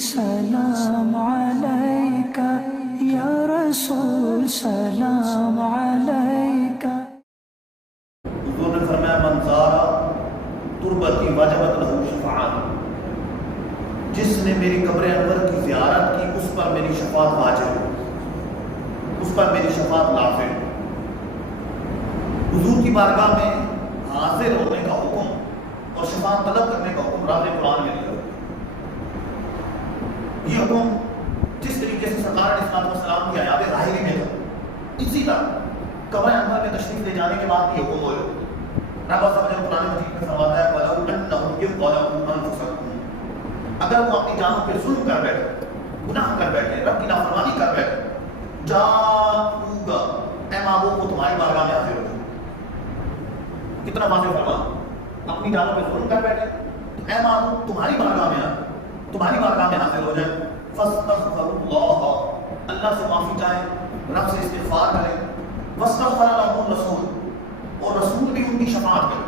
سلام علیکہ یا رسول سلام علیکہ۔ حضور نے فرمایا من زارا تربتی وجبت لہ شفاعت، جس نے میری قبر انور کی زیارت کی اس پر میری شفاعت واجب، اس پر میری شفاعت نافع۔ حضور کی بارگاہ میں حاضر ہونے کا حکم اور شفاعت طلب کرنے کا حکم راز قرآن میں دیا۔ یہ حکم جس طریقے سے سرکار علیہ السلام کی حیات ظاہری میں تھا، اسی طرح قبر انور میں تشریف لے جانے کے بعد بھی حکم ہو۔ رب قرآن مجید میں فرماتا ہے وَلَوْ أَنَّهُمْ إِذْ ظَلَمُوا أَنفُسَهُمْ، اگر وہ اپنی جانوں پہ ظلم کر بیٹھے، گناہ کر بیٹھے، رب کی نافرمانی کر بیٹھے، جاءوکَ، اے معبود وہ تمہاری بارگاہ میں حاضر ہو جائے۔ کتنا واضح فرما، اپنی جانوں پہ ظلم کر بیٹھے تو اے معبود تمہاری بارگاہ میں حاضر ہو جائے۔ فاستغفروا اللہ، اللہ سے معافی چاہیں، رب سے استغفار کریں۔ واستغفر لهم الرسول، اور رسول بھی ان کی شفاعت کرے،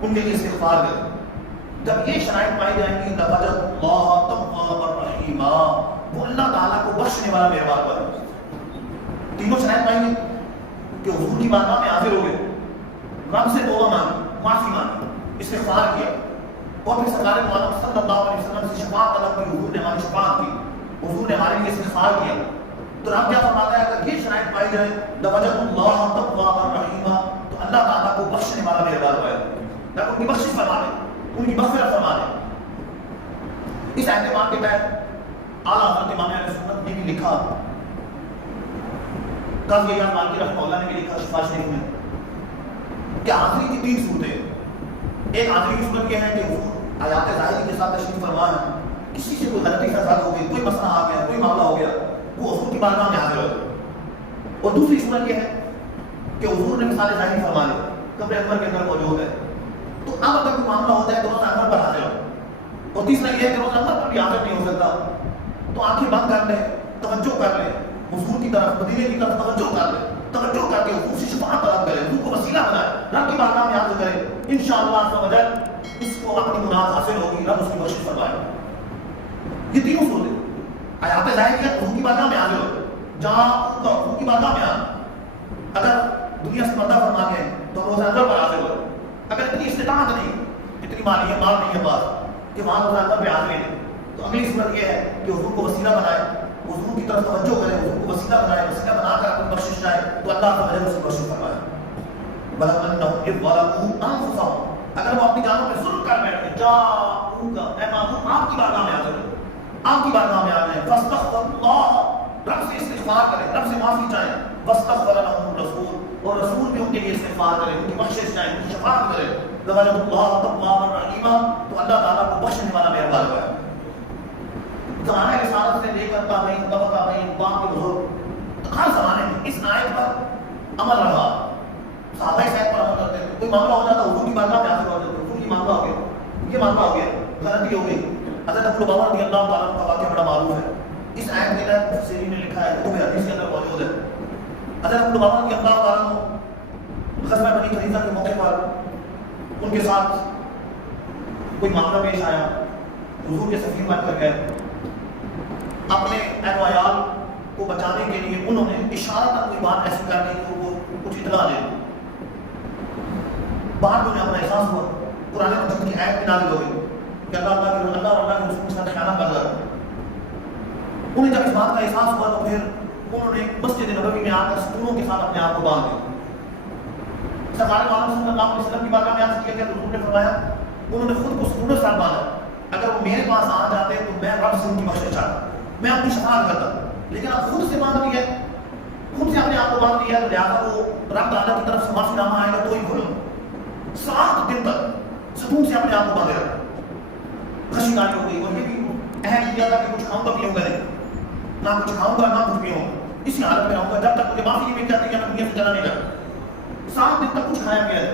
ان کے لیے استغفار کرے۔ جب یہ شرائط پائی جائیں گی لوجدوا اللہ توابا رحیما، وہ اللہ تعالیٰ کو بخشنے والا مہربان ہے۔ تینوں شرائط پائی گئی کہ حضور کی بارگاہ میں حاضر ہو گئے، رب سے توبہ مانگی، معافی مانگی، استغفار کیا، اور پھر سرکار معظم صلی اللہ علیہ وسلم سے شفاعت طلب کی، حضور نے ہماری شفاعت کی، حضور نے ہمارے لیے استغفار کیا۔ تو رب کیا فرماتا ہے اگر یہ شرائط پائی جائے لوجدوا اللہ توابا رحیما، تو اللہ تعالیٰ کو بخشنے والا مہربان ہے، رب ان کی بخشش فرما دے، ان کی مغفرت فرما دے۔ اس اہتمام کے تحت اعلیٰ حضرت امام اہل سنت نے بھی لکھا، قاضی اعظم مالکی رحمہ اللہ نے بھی لکھا شفا شریف میں کہ حاضری کی تین صورتیں۔ ایک حاضری کی صورت یہ ہے کہ حضور آیات ظاہری کے ساتھ تشریف فرما ہے، کسی سے کوئی غلطی فساد ہو گئی، کوئی مسئلہ آ گیا، کوئی معاملہ ہو گیا، وہ حضور کی بارگاہ میں حاضر ہو۔ اور دوسری صورت یہ ہے کہ حضور نے مثال ظاہری فرما لی، قبر انور کے اندر موجود ہے، تو اب اگر کوئی معاملہ ہوتا ہے تو روزہ انور پر حاضر ہو۔ اور تیسرا یہ ہے کہ روزہ انور پر بھی حاضر نہیں ہو سکتا تو آنکھیں بند کر لیں، توجہ کر لیں حضور کی طرف، مدینے کی طرف توجہ کر لیں، توجہ کر کے حضور سے شفاعت طلب کریں، حضور کو وسیلہ بنائیں، رب کی بارگاہ میں حاضر کریں، انشاءاللہ عز و جل اس کو اپنی مناد حاصل ہوگی، رب اس کی بخشش فرمائے۔ یہ تینوں صورتیں آیات ظاہریہ حضور کی بارگاہ میں حاضر ہو، جہاں حضور کی بارگاہ میں آنا، اگر دنیا سے پردہ فرما کے تو روزہ انور پر حاضر ہو، اگر اتنی استطاعت نہیں، اتنی مال نہیں ہے پاس کہ وہاں روزہ انور پہ حاضر نہیں، تو اگلی صورت یہ ہے کہ حضور کو وسیلہ بنائے، حضور کی طرف توجہ کرے، حضور کو وسیلہ بنائے، وسیلہ بنا کر اپنی بخشش چاہے تو اللہ تعالیٰ اس کی بخشش فرمائے۔ وَلَوْ أَنَّهُمْ إِذْ ظَلَمُوا أَنفُسَهُمْ، اگر وہ اپنی جانوں پہ ظلم کر بیٹھے، جاءوکَ، اے معبود آپ کی بارگاہ میں حاضر ہو، آپ کی بارگاہ میں آ جائیں، فاستغفروا اللہ، رب سے استغفار کریں، رب سے معافی چاہیں، واستغفر لهم الرسول، اور رسول بھی ان کے لیے استغفار کرے، ان کی بخشش چاہیں، ان کی شفاعت کرے، لوجدوا اللہ توابا رحیما، تو اللہ تعالیٰ کو بخشنے والا مہربان ہے۔ زمانہ رسالت سے لے کر تابعین، طبقہ تابعین، بعد کے بزرگ، ہر زمانے میں اس آیت پر عمل رہا، صحابہ اس آیت پر عمل کرتے تھے، کوئی معاملہ ہو جاتا حضور کی بارگاہ میں حاضر ہو جاتے، حضور کی معاملہ ہو گیا، یہ معاملہ ہو گیا، غلطی ہو گئی۔ حضرت ابو لبابہ رضی اللہ تعالیٰ عنہ کا واقعہ بڑا معروف ہے، اس آیت کے تحت مفسرین نے لکھا ہے، کتب حدیث کے اندر موجود ہے۔ حضرت ابو لبابہ رضی اللہ تعالیٰ عنہ غزوہ بنی قریظہ کے موقع پر ان کے ساتھ کوئی معاملہ پیش آیا، حضور کے سفیر بن کر گئے، اپنے اہل و عیال کو بچانے کے لیے انہوں نے اشارہ کوئی بات ایسی کر دی کہ وہ کچھ اطلاع دے۔ بعد میں اپنا احساس ہوا، قرآن مجید کی آیت بھی نازل ہو گئی کہ اللہ اور اللہ کے رسول کے ساتھ خیانت کر رہا ہے۔ انہیں جب اس بات کا احساس ہوا تو پھر انہوں نے مسجد نبوی میں آ کر ستونوں کے ساتھ اپنے آپ کو باندھ دیا۔ سرکار عالم صلی اللہ علیہ وسلم کی بارگاہ میں عرض کیا کہ حضور نے فرمایا انہوں نے خود کو ستونوں کے ساتھ باندھا، اگر وہ میرے پاس آ جاتے تو میں رب سے ان کی بخشش چاہتا، میں اپنی شفاعت کرتا، لیکن اب خود سے باندھ لیا، خود سے اپنے آپ کو باندھ لیا، لہٰذا وہ رب تعالیٰ کی طرف سے معافی نامہ آئے گا تو ہی کھولوں۔ 7 دن تک ستون سے اپنے آپ کو باندھے رکھا، خشیداری ہو گئی، اور یہ بھی اہم کیا تھا کہ کچھ کھاؤں گا پیوں گا نہیں، نہ کچھ کھاؤں گا نہ کچھ پیوں گا، اسی حالت میں رہوں گا جب تک مجھے معافی نہیں مل جاتی یا میں دنیا سے چلا نہیں جاتا۔ 7 دن تک کچھ کھایا پیا ہے،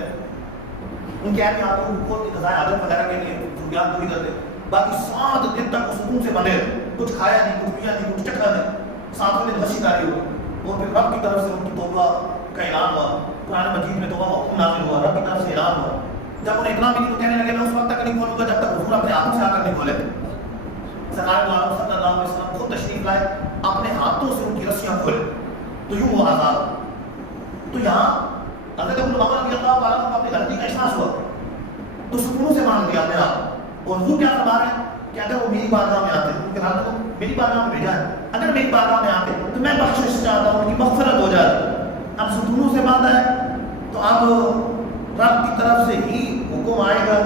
ان کے اہل آدھوں کو غذائے عادت وغیرہ کے لیے ضروریات پوری کرتے، باقی 7 دن تک اس سکون سے بنے، کچھ کھایا نہیں، کچھ پیا نہیں، کچھ چکھا نہیں، 7 دن خشیداری ہو گئی، اور پھر رب کی طرف سے ان کی توبہ کا اعلان ہوا، قرآن مجید میں توبہ کا حکم نازل ہوا، رب کی طرف سے اعلان ہوا۔ جب انہیں اتنا ملی تو کہنے لگے میں اس وقت تک نہیں کھولوں گا جب تک حضور اپنے ہاتھوں سے آ کر نہیں کھولے۔ سرکار عالم صلی اللہ علیہ وسلم خود تشریف لائے، اپنے ہاتھوں سے ان کی رسیاں کھولے تو یوں وہ آزاد۔ تو یہاں حضرت ابن عمر رضی اللہ تعالیٰ کو اپنی غلطی کا احساس ہوا تو سکونوں سے مان لیا اپنے آپ، اور وہ کیا فرما رہے ہیں کہ اگر وہ میری بارگاہ میں آتے، ان کے رات کو میری بارگاہ میں بھیجا ہے، اگر میری بارگاہ میں آتے تو میں بخشش چاہتا ہوں، ان کی مغفرت ہو جاتی۔ اب ستونوں سے باندھا ہے تو اب رب کی طرف سے ہی حکم آئے گا،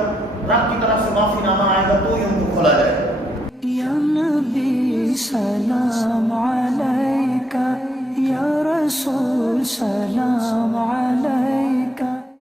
رب کی طرف سے معافی نامہ آئے گا تو ہی ان